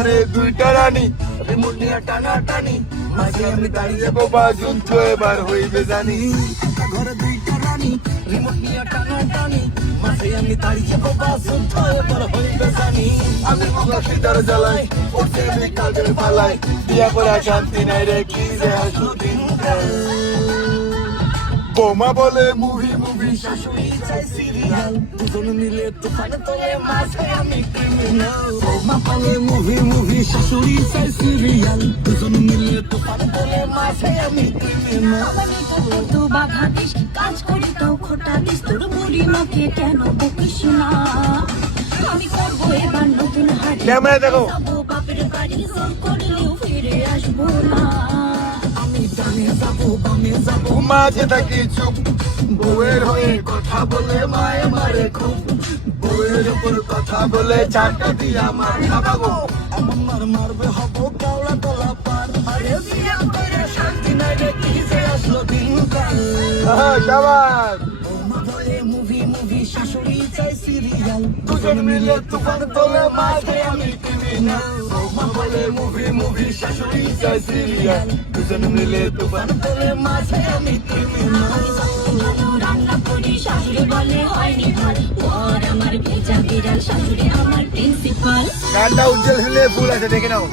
ঘরে দুইটা রানী রিমোট নিয়ে টানা টানি মাঝে আমি দাঁড়িয়ে বাবা যুদ্ধ এবার হইবে জানি ঘরে দুইটা রানী রিমোট নিয়ে টানা টানি মাঝে আমি দাঁড়িয়ে বাবা যুদ্ধ এবার হইবে জানি আমি বাবা সিতার জ্বালাই ওঠে আমি কাজের পালাই বিয়া করা শান্তি নাই রে কি যে হাসুদিন বোমা বলে মুভি মুভি শাশুড়ি চাই সিরিয়াল দুজন মিলে তুফান তোলে মাঝে আমি ক্রিমিনাল বোমা বলে মুভি মুভি শাশুড়ি চাই সিরিয়াল দুজন মিলে তুফান তোলে মাঝে আমি ক্রিমিনাল তো বাধা দিস কাজ করি তাও খোটা দিস তোর বুড়ি মাকে কেন বকিস না আমি করবো এবার নতুন হাড়ি ক্যামেরা দেখো যাবো বাপের বাড়ি জোর করলেও ফিরে আসবো না আমি জানি যাবো বামে যাবো মাঝে থাকি চুপ বউয়ের হয়ে কথা বলে মায়ে মারে খুব বউয়ের উপর কথা বলে চারটা দিয়ে আমার খাবাবো এমন মার মারবে হবো কাওড়া তলা পার আরে বিয়ে করে শান্তি নাই রে কি যে আসলো দিনকাল শাবাশ বোমা বলে মুভি মুভি শাশুড়ি চাই সিরিয়াল দুজন মিলে তুফান তোলে মাঝে আমি ক্রিমিনাল বোমা বলে মুভি মুভি শাশুড়ি চাই সিরিয়াল দুজন মিলে তুফান তোলে মাঝে আমি ক্রিমিনাল রান্না করি শাশুড়ি বলে হয়নি ভাত ওর আমার ভেজা বিড়াল শাশুড়ি আমার প্রিন্সিপাল গানটা উজ্জ্বল হলে ফুল আছে দেখে নাও